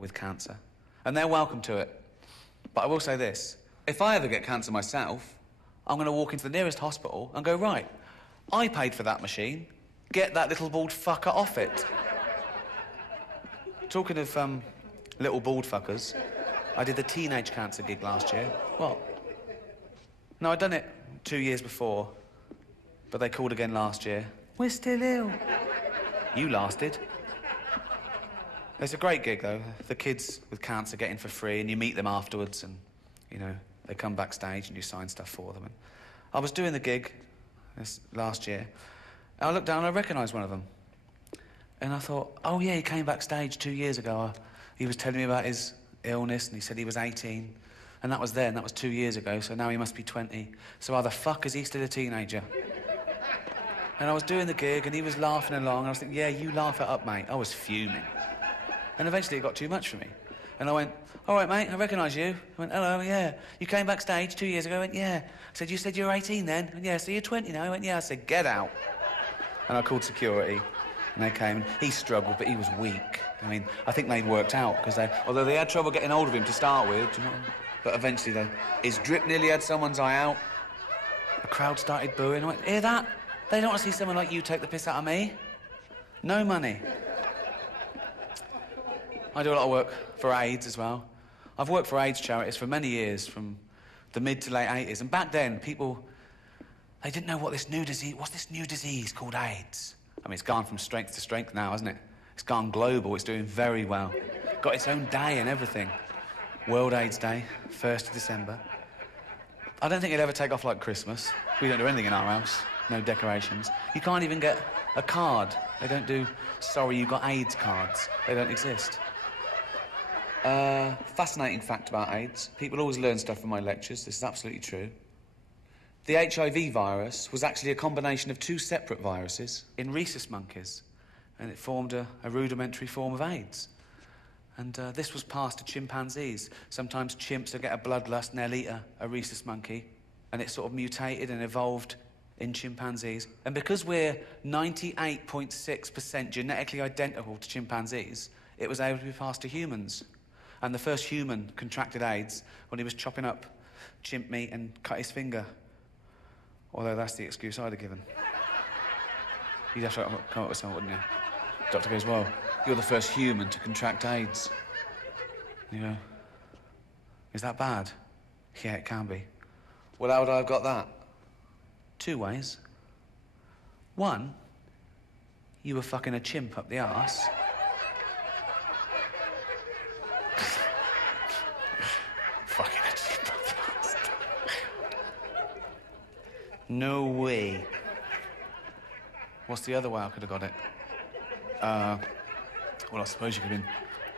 with cancer, and they're welcome to it. But I will say this, if I ever get cancer myself, I'm going to walk into the nearest hospital and go, right, I paid for that machine, get that little bald fucker off it. Talking of little bald fuckers, I did the teenage cancer gig last year. What? No, I'd done it 2 years before, but they called again last year. We're still ill. You lasted. It's a great gig, though. The kids with cancer get in for free, and you meet them afterwards, and, you know, they come backstage and you sign stuff for them. And I was doing the gig this last year, and I looked down and I recognised one of them. And I thought, oh, yeah, he came backstage 2 years ago. He was telling me about his illness, and he said he was 18. And that was then, that was 2 years ago, so now he must be 20. So how the fuck is he still a teenager? And I was doing the gig, and he was laughing along, and I was thinking, yeah, you laugh it up, mate. I was fuming. And eventually it got too much for me. And I went, all right, mate, I recognise you. I went, hello, yeah. You came backstage 2 years ago? I went, yeah. I said, you said you were 18 then? I went, yeah, so you're 20 now? I went, yeah. I said, get out. And I called security, and they came, and he struggled, but he was weak. I mean, I think they'd worked out, because although they had trouble getting hold of him to start with, do you know, but eventually his drip nearly had someone's eye out. The crowd started booing. I went, hear that? They don't want to see someone like you take the piss out of me. No money. I do a lot of work for AIDS as well. I've worked for AIDS charities for many years, from the mid to late 80s. And back then, people, they didn't know what's this new disease called AIDS? I mean, it's gone from strength to strength now, hasn't it? It's gone global, it's doing very well. Got its own day and everything. World AIDS Day, 1st of December. I don't think it'll ever take off like Christmas. We don't do anything in our house. No decorations. You can't even get a card. They don't do, sorry, you got AIDS cards. They don't exist. Fascinating fact about AIDS. People always learn stuff from my lectures. This is absolutely true. The HIV virus was actually a combination of two separate viruses in rhesus monkeys, and it formed a rudimentary form of AIDS. And this was passed to chimpanzees. Sometimes chimps will get a bloodlust and they'll eat a rhesus monkey, and it sort of mutated and evolved in chimpanzees. And because we're 98.6% genetically identical to chimpanzees, it was able to be passed to humans. And the first human contracted AIDS when he was chopping up chimp meat and cut his finger. Although that's the excuse I'd have given. You'd have to come up with something, wouldn't you? Doctor goes, well, you're the first human to contract AIDS. You go, is that bad? Yeah, it can be. Well, how would I have got that? 2 ways. One, you were fucking a chimp up the arse. Fucking a chimp up the arse. No way. What's the other way I could have got it? Well, I suppose you could have been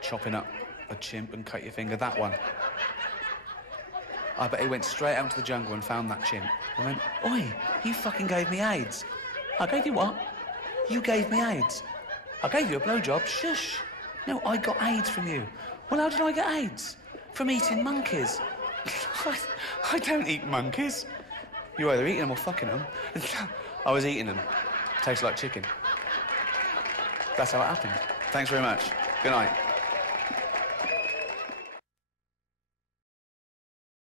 chopping up a chimp and cut your finger. That one. I bet he went straight out into the jungle and found that chimp. I went, oi, you fucking gave me AIDS. I gave you what? You gave me AIDS. I gave you a blowjob. Shush. No, I got AIDS from you. Well, how did I get AIDS? From eating monkeys. I don't eat monkeys. You're either eating them or fucking them. I was eating them. Tastes like chicken. That's how it happened. Thanks very much. Good night.